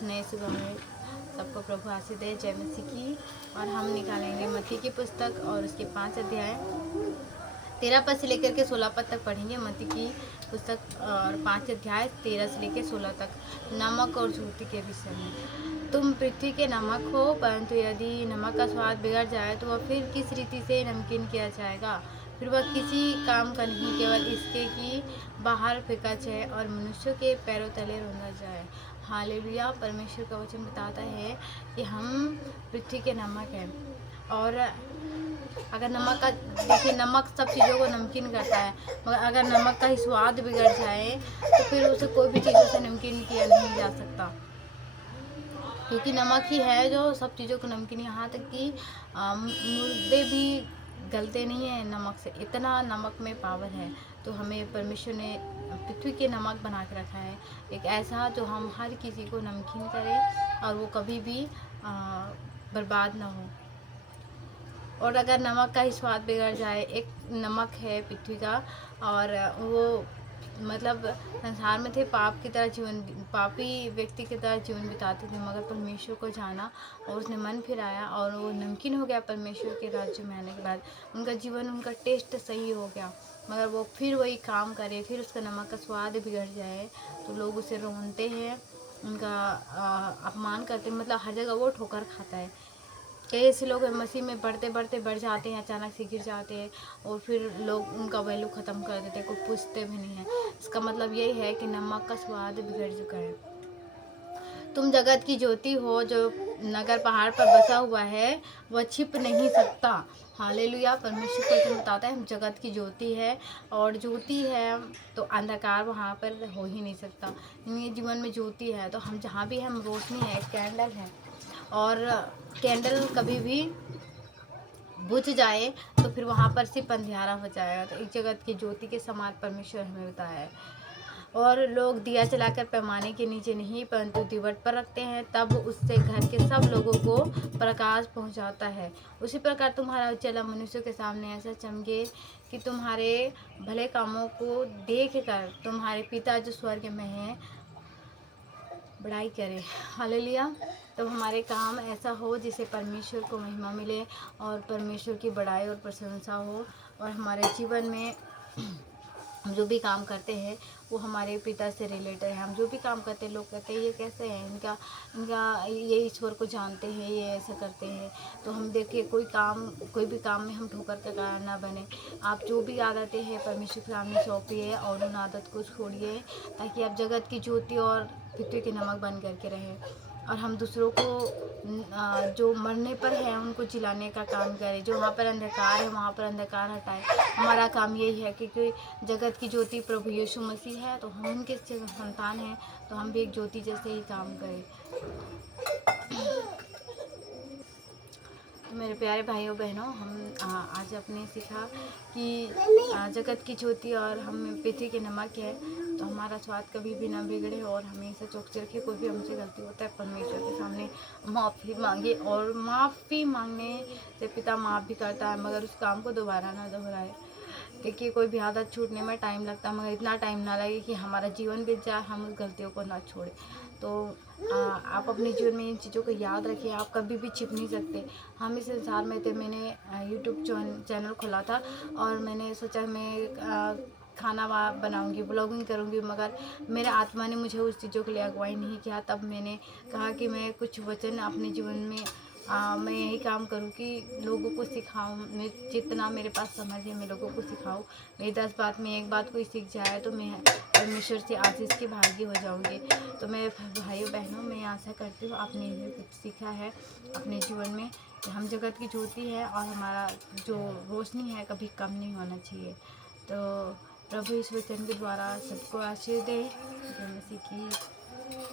इस नए सुबह में सबको प्रभु आशीष दे। जय मसीह की। और हम निकालेंगे मत्ती की पुस्तक और उसके 5 अध्याय 13 पद से लेकर के 16 पद तक पढ़ेंगे। मत्ती की पुस्तक और 5 अध्याय 13 से लेकर 16 तक, नमक और ज्योति के विषय में। तुम पृथ्वी के नमक हो, परंतु यदि नमक का स्वाद बिगड़ जाए तो वह फिर किस रीति से नमकीन किया जाएगा। फिर वह किसी काम का नहीं, केवल इसके कि बाहर फेंका जाए और मनुष्यों के पैरों तले रौंदा जाए। हालेलुया। परमेश्वर का वचन बताता है कि हम पृथ्वी के नमक हैं। और अगर नमक का, देखिए नमक सब चीज़ों को नमकीन करता है, मगर अगर नमक का ही स्वाद बिगड़ जाए तो फिर उसे कोई भी चीज़ों से नमकीन किया नहीं जा सकता, क्योंकि नमक ही है जो सब चीज़ों को नमकीन, यहाँ तक कि मुर्दे भी गलते नहीं है नमक से, इतना नमक में पावर है। तो हमें परमेश्वर ने पृथ्वी के नमक बना के रखा है, एक ऐसा जो हम हर किसी को नमकीन करें और वो कभी भी बर्बाद ना हो। और अगर नमक का ही स्वाद बिगड़ जाए, एक नमक है पृथ्वी का, और वो मतलब संसार में थे, पाप की तरह जीवन, पापी व्यक्ति की तरह जीवन बिताते थे, मगर परमेश्वर को जाना और उसने मन फिराया और वो नमकीन हो गया परमेश्वर के राज्य में आने के बाद। उनका जीवन, उनका टेस्ट सही हो गया, मगर वो फिर वही काम करे, फिर उसका नमक का स्वाद बिगड़ जाए तो लोग उसे रोनते हैं, उनका अपमान करते हैं, मतलब हर जगह वो ठोकर खाता है। कई ऐसे लोग मसीह में बढ़ते बढ़ते बढ़ जाते हैं, अचानक से गिर जाते हैं और फिर लोग उनका वैल्यू ख़त्म कर देते हैं, कोई पूछते भी नहीं है। इसका मतलब यही है कि नमक का स्वाद बिगड़ चुका है। तुम जगत की ज्योति हो, जो नगर पहाड़ पर बसा हुआ है वह छिप नहीं सकता। हालेलुया। परमेश्वर को वचन बताता है हम जगत की ज्योति है, और ज्योति है तो अंधकार वहाँ पर हो ही नहीं सकता। ये जीवन में ज्योति है तो हम जहाँ भी हम रोशनी है, कैंडल है, और कैंडल कभी भी बुझ जाए तो फिर वहाँ पर सिर्फ अंधियारा हो जाएगा। तो एक जगत की ज्योति के समान परमेश्वर हमें बताया है। और लोग दिया जलाकर पैमाने के नीचे नहीं परंतु दीवट पर रखते हैं, तब उससे घर के सब लोगों को प्रकाश पहुंचाता है। उसी प्रकार तुम्हारा उजाला मनुष्यों के सामने ऐसा चमके कि तुम्हारे भले कामों को देख कर तुम्हारे पिता जो स्वर्ग में है बड़ाई करे। हालेलुया। तो हमारे काम ऐसा हो जिससे परमेश्वर को महिमा मिले और परमेश्वर की बड़ाई और प्रशंसा हो, और हमारे जीवन में हम जो भी काम करते हैं वो हमारे पिता से रिलेटेड है। हम जो भी काम करते हैं, लोग कहते हैं ये कैसे है, इनका इनका ये ईश्वर को जानते हैं, ये ऐसा करते हैं। तो हम देखिए कोई भी काम में हम ठोकर का कारण ना बने। आप जो भी आदतें हैं परमेश्वर के सामने सौंपिए और उन आदत को छोड़िए, ताकि आप जगत की ज्योति और पृथ्वी के नमक बन करके रहें, और हम दूसरों को जो मरने पर है उनको जिलाने का काम करें। जो वहाँ पर अंधकार है वहाँ पर अंधकार हटाए। हमारा काम यही है, क्योंकि जगत की ज्योति प्रभु यीशु मसीह है, तो हम उनके संतान हैं, तो हम भी एक ज्योति जैसे ही काम करें। तो मेरे प्यारे भाइयों बहनों, हम आज अपने सीखा कि जगत की ज्योति और हम पृथ्वी के नमक है, तो हमारा स्वाद कभी भी ना बिगड़े और हमेशा चौकसे रखिए। कोई भी हमसे गलती होता है परमेश्वर के सामने माफ़ी मांगे, और माफ़ी मांगने से पिता माफ़ भी करता है, मगर उस काम को दोबारा ना दोहराए। देखिए कोई भी आदत छूटने में टाइम लगता है, मगर इतना टाइम ना लगे कि हमारा जीवन बीत जाए, हम उस गलतियों को ना छोड़ें। तो आप अपने जीवन में इन चीज़ों को याद रखिए, आप कभी भी छिप नहीं सकते। हम इस संसार में थे, मैंने यूट्यूब चैनल खोला था और मैंने सोचा मैं खाना बनाऊंगी, ब्लॉगिंग करूंगी, मगर मेरे आत्मा ने मुझे उस चीज़ों के लिए अगुवाई नहीं किया। तब मैंने कहा कि मैं कुछ वचन अपने जीवन में मैं यही काम करूँ कि लोगों को सिखाऊं। मैं जितना मेरे पास समझ है मैं लोगों को सिखाऊं। मेरी 10 बात में एक बात कोई सीख जाए तो मैं परमेश्वर से आशीष की भागी हो जाऊंगी। तो मेरे भाइयों बहनों, मैं आशा करती हूँ आपने ये कुछ सीखा है अपने जीवन में कि हम जगत की ज्योति है और हमारा जो रोशनी है कभी कम नहीं होना चाहिए। तो प्रभु इस वचन के द्वारा सबको आशीष दे। जय मसीह की।